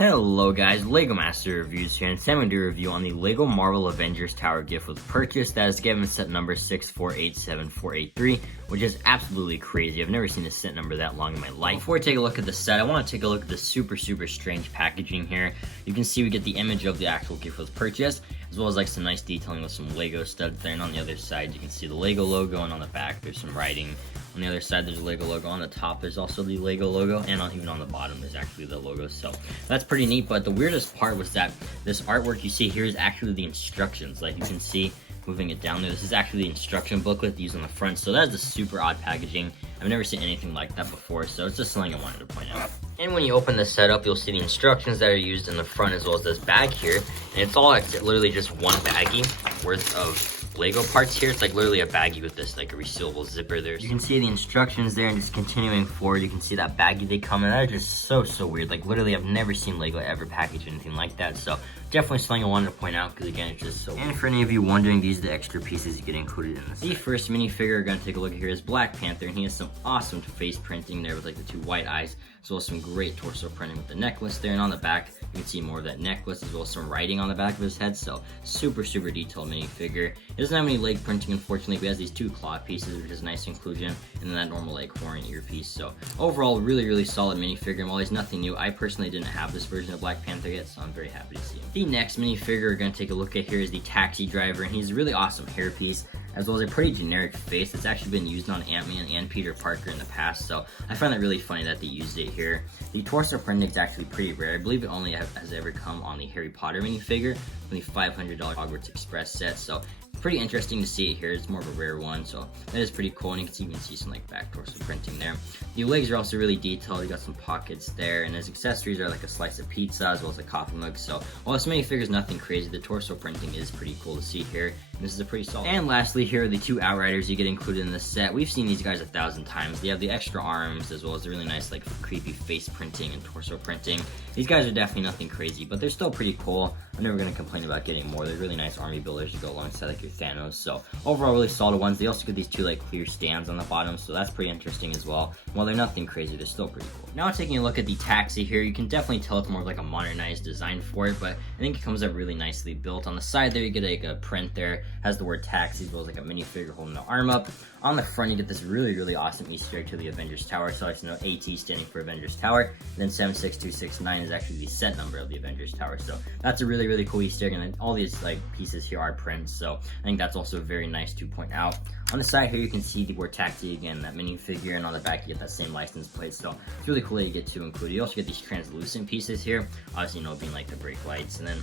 Hello guys, Lego Master Reviews here, and today I'm going to do a review on the Lego Marvel Avengers Tower gift with purchase that is given set number 6487483, which is absolutely crazy. I've never seen a set number that long in my life. Before we take a look at the set, I want to take a look at the super strange packaging here. You can see we get the image of the actual gift with purchase, as well as like some nice detailing with some Lego studs there, and on the other side you can see the Lego logo, and on the back there's some writing. On the other side there's a Lego logo, on the top there's also the Lego logo, and even on the bottom there's actually the logo, so that's pretty neat. But the weirdest part was that this artwork you see here is actually the instructions. Like you can see, moving it down there, this is actually the instruction booklet used on the front, so that is the super odd packaging. I've never seen anything like that before, so it's just something I wanted to point out. And when you open this set up, you'll see the instructions that are used in the front, as well as this bag here, and it's all literally just one baggie worth of Lego parts here. It's like literally a baggie with this like a resealable zipper there. You can see the instructions there, and just continuing forward, you can see that baggie they come in. That is just so weird. Like literally, I've never seen Lego ever package anything like that. So definitely something I wanted to point out, because again, it's just so weird. And for any of you wondering, these are the extra pieces you get included in this. The first minifigure we're gonna take a look at here is Black Panther, and he has some awesome face printing there with like the two white eyes, as well as some great torso printing with the necklace there. And on the back, you can see more of that necklace, as well as some writing on the back of his head. So super detailed minifigure. It doesn't have any leg printing, unfortunately, but it has these two claw pieces, which is a nice inclusion, and then that normal like horn earpiece. So overall, really solid minifigure. And while he's nothing new, I personally didn't have this version of Black Panther yet, so I'm very happy to see him. The next minifigure we're going to take a look at here is the taxi driver, and he's a really awesome hairpiece, as well as a pretty generic face that's actually been used on Ant-Man and Peter Parker in the past, so I find that really funny that they used it here. The torso printing is actually pretty rare. I believe it only has ever come on the Harry Potter minifigure from the $500 Hogwarts Express set, so pretty interesting to see it here. It's more of a rare one, so that is pretty cool, and you can even see some like back torso printing there. The legs are also really detailed. You got some pockets there, and his accessories are like a slice of pizza as well as a coffee mug. So while this minifigure is nothing crazy, the torso printing is pretty cool to see here. And this is a pretty solid. And lastly, here are the two Outriders you get included in this set. We've seen these guys 1,000 times. They have the extra arms, as well as the really nice like creepy face printing and torso printing. These guys are definitely nothing crazy, but they're still pretty cool. I'm never going to complain about getting more. They're really nice army builders to go alongside like your Thanos. So overall, really solid ones. They also get these two like clear stands on the bottom, so that's pretty interesting as well. While they're nothing crazy, they're still pretty cool. Now taking a look at the taxi here, you can definitely tell it's more of like a modernized design for it, but I think it comes out really nicely built. On the side there, you get like a print there, has the word taxi, as well as like a minifigure holding the arm up. On the front, you get this really awesome Easter egg to the Avengers Tower. So like, you know, AT standing for Avengers Tower, and then 76269 is actually the set number of the Avengers Tower. So that's a really cool Easter egg, and then all these like pieces here are prints. So I think that's also very nice to point out. On the side here, you can see the word taxi again, that minifigure, and on the back you get that same license plate. So it's really cool that you get two included. You also get these translucent pieces here, obviously, you know, being like the brake lights. And then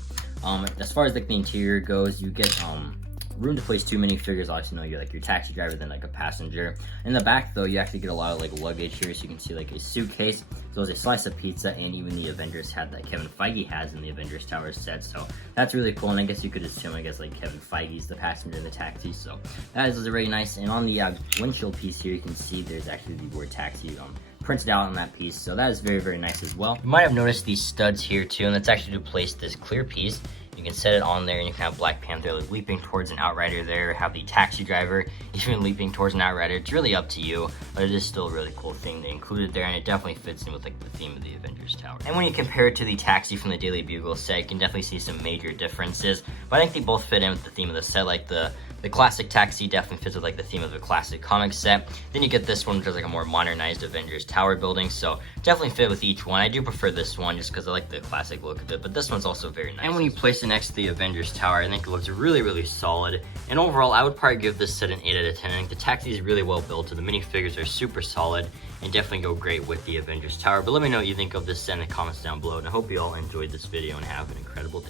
as far as like the interior goes, you get room to place two minifigures. Obviously, you know, you're like your taxi driver, then like a passenger. In the back though, you actually get a lot of like luggage here, so you can see like a suitcase, as well as a slice of pizza, and even the Avengers hat that Kevin Feige has in the Avengers Tower set. So that's really cool, and I guess you could assume, I guess, like Kevin Feige's the passenger in the taxi. So that is really nice. And on the windshield piece here, you can see there's actually the word taxi printed out on that piece, so that is very nice as well. You might have noticed these studs here too, and that's actually to place this clear piece. You can set it on there, and you can have Black Panther like leaping towards an Outrider there, have the taxi driver even leaping towards an Outrider. It's really up to you, but it is still a really cool thing they included there, and it definitely fits in with like the theme of the Avengers Tower. And when you compare it to the taxi from the Daily Bugle set, you can definitely see some major differences, but I think they both fit in with the theme of the set. Like the classic taxi definitely fits with like the theme of the classic comic set. Then you get this one, which is like a more modernized Avengers Tower building, so definitely fit with each one. I do prefer this one just because I like the classic look of it, but this one's also very nice. And when you place it next to the Avengers Tower, I think it looks really solid. And overall, I would probably give this set an 8 out of 10. I think the taxi is really well built, and the minifigures are super solid and definitely go great with the Avengers Tower. But let me know what you think of this set in the comments down below, and I hope you all enjoyed this video and have an incredible day.